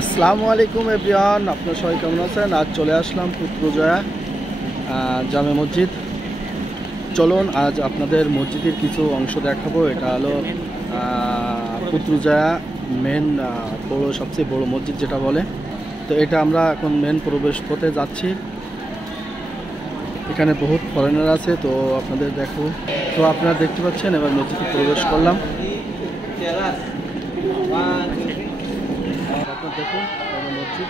আসসালামু আলাইকুম এভরিওয়ান, আপনারা সবাই কেমন আছেন? আজ চলে আসলাম পুত্রজয়া জামে মসজিদ। চলুন আজ আপনাদের মসজিদের কিছু অংশ দেখাবো। এটা হলো পুত্রজয়া মেন বড়, সবচেয়ে বড় মসজিদ যেটা বলে। তো এটা আমরা এখন মেন প্রবেশ পথে যাচ্ছি। এখানে বহুত ফরেনার আছে, তো আপনাদের দেখো। তো আপনারা দেখতে পাচ্ছেন, এবার মসজিদে প্রবেশ করলাম। আপনারা দেখুন মসজিদ।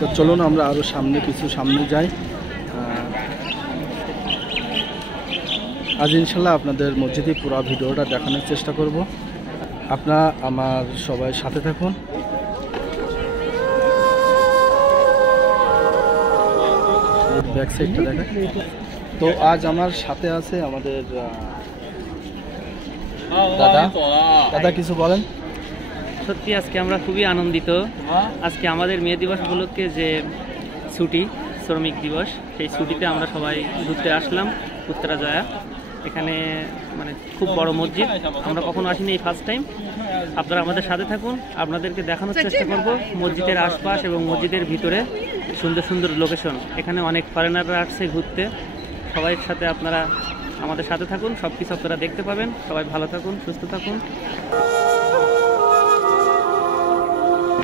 তো চলুন আমরা আরো সামনে যাই। আজ ইনশাল্লাহ আপনাদের মসজিদে পুরো ভিডিওটা দেখানোর চেষ্টা করব। আপনারা আমার সবাই সাথে থাকুন। ব্যাক সাইডটা দেখা। তো আজ আমার সাথে আছে আমাদের দাদা কিছু বলেন। সত্যি আজকে আমরা খুবই আনন্দিত। আজকে আমাদের মে দিবস উপলক্ষে যে ছুটি, শ্রমিক দিবস, সেই ছুটিতে আমরা সবাই ঘুরতে আসলাম পুত্রজয়া। এখানে মানে খুব বড় মসজিদ, আমরা কখনো আসিনি, এই ফার্স্ট টাইম। আপনারা আমাদের সাথে থাকুন, আপনাদেরকে দেখানোর চেষ্টা করব মসজিদের আশপাশ এবং মসজিদের ভিতরে সুন্দর সুন্দর লোকেশন। এখানে অনেক ফরেনাররা আসছে ঘুরতে। সবাই সাথে আপনারা আমাদের সাথে থাকুন, সব কিছু আপনারা দেখতে পাবেন। সবাই ভালো থাকুন, সুস্থ থাকুন।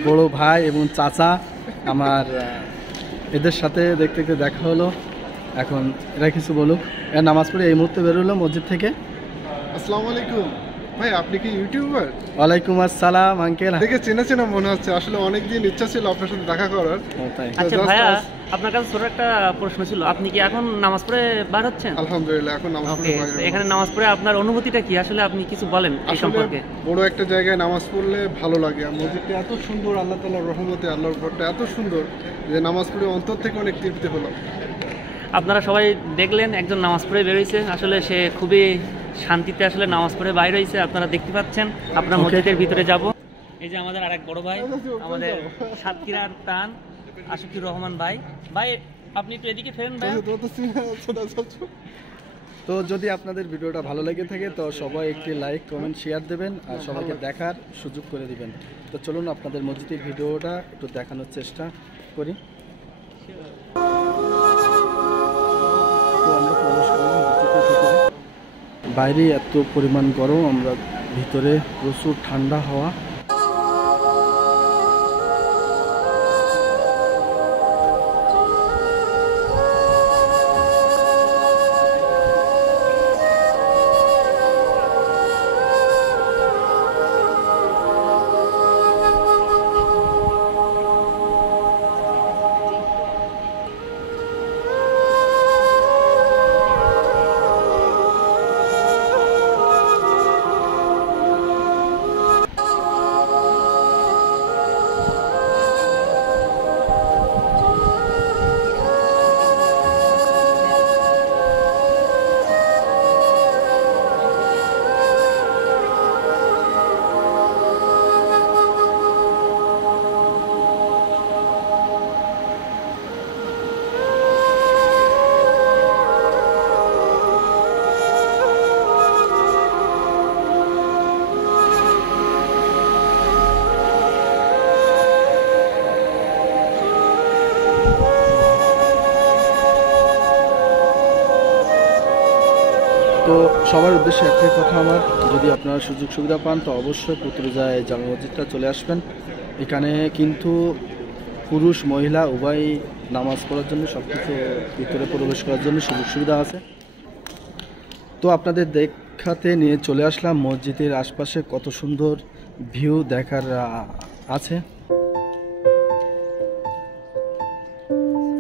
বড় ভাই এবং চাচা আমার, এদের সাথে দেখতে দেখা হলো। এখন এরা কিছু বলুক। এর নামাজ পড়ে এই মুহূর্তে বেরোলো মসজিদ থেকে। আসসালামু আলাইকুম ভাই, আপনি কি ইউটিউবার? ওয়ালাইকুম আসসালাম আঙ্কেল। দেখে চেনা চেনা মনে হচ্ছে, আসলে অনেকদিন ইচ্ছা ছিল আপনার সাথে দেখা করার। আচ্ছা ভাইয়া, আপনার কাছে ছোট একটা প্রশ্ন ছিল। আপনি কি এখন নামাজ পড়ে বার হচ্ছেন? আলহামদুলিল্লাহ, এখন নামাজ পড়ে বাইরে। এখানে নামাজ পড়ে আপনার অনুভূতিটা কি? আসলে আপনি কিছু বলেন এই সম্পর্কে। বড় একটা জায়গায় নামাজ পড়লে ভালো লাগে। আর মসজিদটা এত সুন্দর, আল্লাহ তাআলার রহমতে আল্লাহর ঘরটা এত সুন্দর যে নামাজ পড়ে অন্তর থেকে অনেক তৃপ্তি হলো। আপনারা সবাই দেখলেন, একজন নামাজ পড়ে বেরোইছে। আসলে সে খুবই শান্তিতে আসলে নামাজ পড়ে বাইরে হয়েছে। আপনারা দেখতে পাচ্ছেন। আপনার মসজিদের ভিতরে যাব। এই যে আমাদের আরেক বড় ভাই, আমাদের সাতক্ষীরার প্রাণ আশিকুর রহমান ভাই। ভাই আপনি একটু এদিকে ফেরেন ভাই। তো যদি আপনাদের ভিডিওটা ভালো লেগে থাকে তো সবাই একটি লাইক, কমেন্ট, শেয়ার দেবেন আর সবাইকে দেখার সুযোগ করে দিবেন। তো চলুন আপনাদের মসজিদের ভিডিওটা একটু দেখানোর চেষ্টা করি। তো আমরা প্রবেশ করলাম মসজিদের ভিতরে। বাইরে এত পরিমাণ গরম, আমরা ভিতরে প্রচুর ঠান্ডা হাওয়া। তো সবার উদ্দেশ্যে একটাই কথা আমার, যদি আপনারা সুযোগ সুবিধা পান তো অবশ্যই পুত্রজয়া জামে মসজিদটা চলে আসবেন। এখানে কিন্তু পুরুষ মহিলা উভয় নামাজ পড়ার জন্য, সব কিছু ভিতরে প্রবেশ করার জন্য সুযোগ সুবিধা আছে। তো আপনাদের দেখাতে নিয়ে চলে আসলাম মসজিদের আশপাশে কত সুন্দর ভিউ দেখার আছে।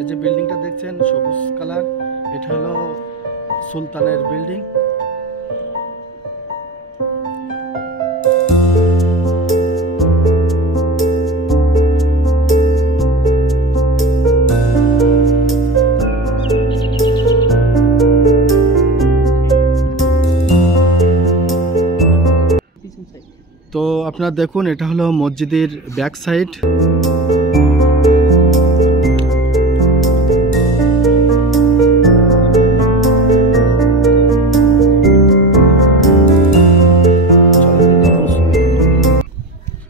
এই যে বিল্ডিংটা দেখছেন সবুজ কালার, এটা হলো সুলতানের বিল্ডিং। আপনারা দেখুন, এটা হলো মসজিদের ব্যাক সাইড।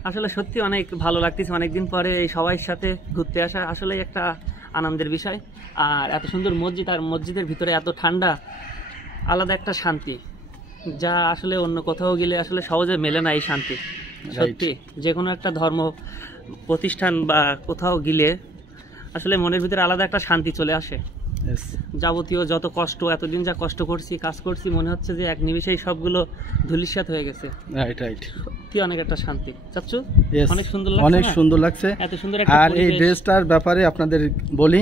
আসলে সত্যি অনেক ভালো লাগতেছে, অনেকদিন পরে এই সবাই সাথে ঘুরতে আসা আসলে একটা আনন্দের বিষয়। আর এত সুন্দর মসজিদ, আর মসজিদের ভিতরে এত ঠান্ডা, আলাদা একটা শান্তি, যা আসলে অন্য কোথাও গেলে আসলে সহজে মেলে না এই শান্তি। সত্যি যে কোনো একটা ধর্ম প্রতিষ্ঠান বা কোথাও গেলে আসলে মনের ভিতরে আলাদা একটা শান্তি চলে আসে। যাবতীয় যত কষ্ট, এতদিন যা কষ্ট করছি, কাজ করছি, মনে হচ্ছে যে এক নিমিষেই সবগুলো ধুলিস্যাৎ হয়ে গেছে। সত্যি অনেক একটা শান্তি। চাচ্ছু অনেক সুন্দর লাগছে, অনেক সুন্দর লাগছে। এত সুন্দর একটা আর এই ড্রেসটার ব্যাপারে আপনাদের বলি,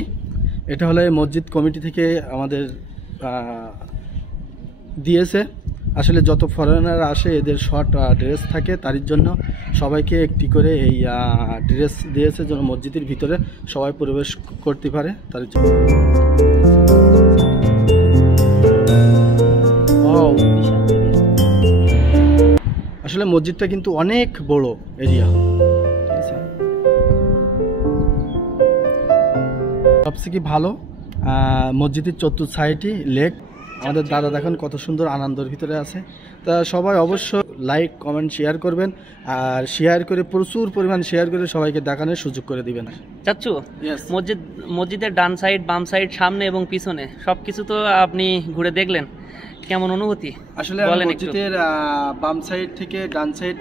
এটা হলো মসজিদ কমিটি থেকে আমাদের দিয়েছে। আসলে যত ফরেনার আসে এদের শর্ট ড্রেস থাকে, তার জন্য সবাইকে একটি করে এই ড্রেস দিয়েছে, যেন মসজিদের ভিতরে সবাই প্রবেশ করতে পারে তার জন্য। আসলে মসজিদটা কিন্তু অনেক বড় এরিয়া, ঠিক আছে। সবচেয়ে কি ভালো, মসজিদের চতুর্থ সাইডে লেক। আমাদের দাদা দেখেন কত সুন্দর আনন্দের ভিতরে আছে। তা সবাই অবশ্য লাইক কমেন্ট শেয়ার করবেন, আর শেয়ার করে প্রচুর পরিমাণ শেয়ার করে সবাইকে দেখানোর সুযোগ করে দিবেন। চাচ্ছু মসজিদের ডান সাইড, বাম সাইড, সামনে এবং পিছনে সবকিছু তো আপনি ঘুরে দেখলেন, কেমন অনুভূতি? আসলে মসজিদের বাম সাইড থেকে ডান সাইড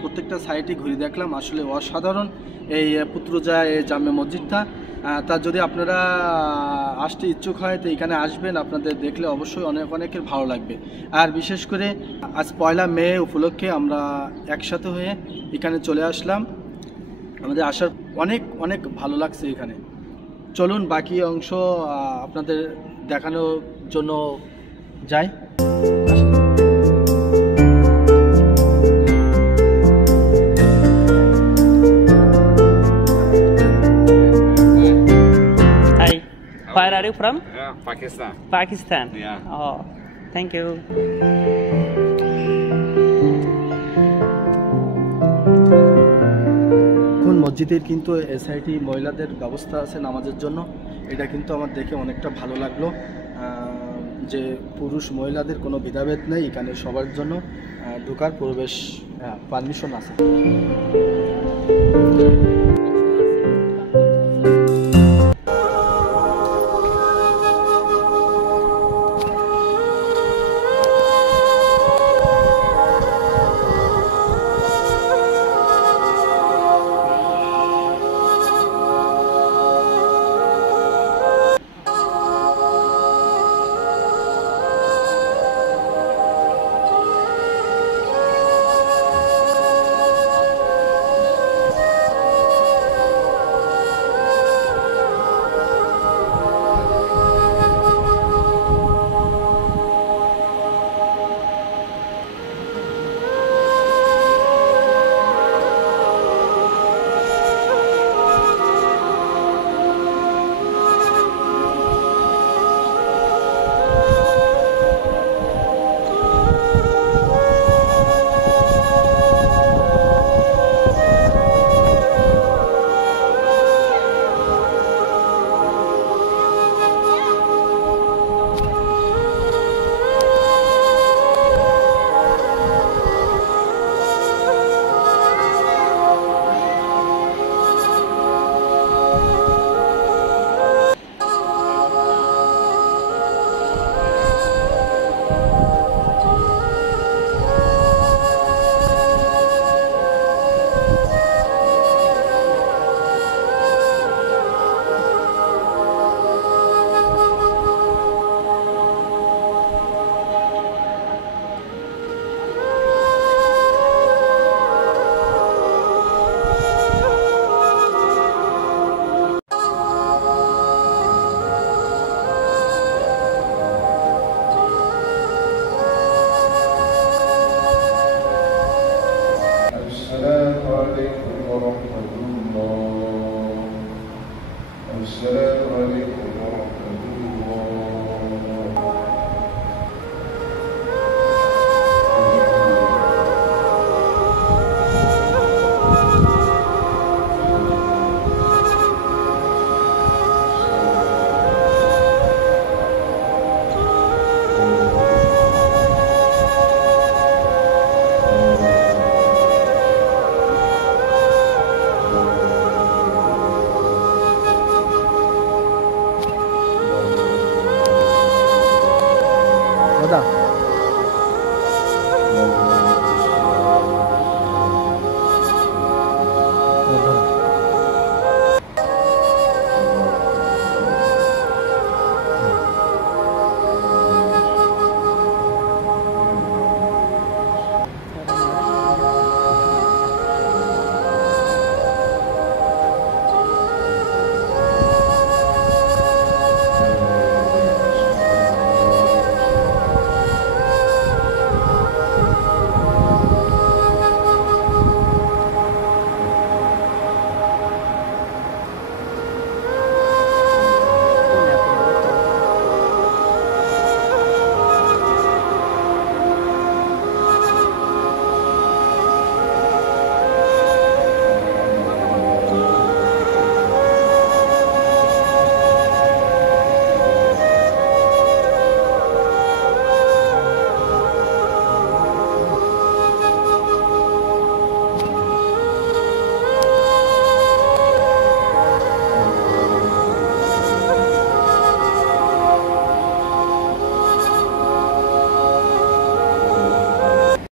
প্রত্যেকটা সাইডে ঘুরে দেখলাম, আসলে অসাধারণ এই পুত্রজা এই জামে মসজিদটা। তা যদি আপনারা আসতে ইচ্ছুক হয় তো এখানে আসবেন, আপনাদের দেখলে অবশ্যই অনেকের ভালো লাগবে। আর বিশেষ করে আজ 1 মে উপলক্ষে আমরা একসাথে হয়ে এখানে চলে আসলাম, আমাদের আসার অনেক ভালো লাগছে এখানে। চলুন বাকি অংশ আপনাদের দেখানোর জন্য যাই। Where are you from? Pakistan. Pakistan. Yeah. Oh, thank you. এখন মসজিদের কিন্তু এসআইটি মহিলাদের ব্যবস্থা আছে নামাজের জন্য, এটা কিন্তু আমার দেখে অনেকটা ভালো লাগলো, যে পুরুষ মহিলাদের কোনো ভেদাভেদ নেই, এখানে সবার জন্য ঢোকার প্রবেশ পারমিশন আছে। দাদা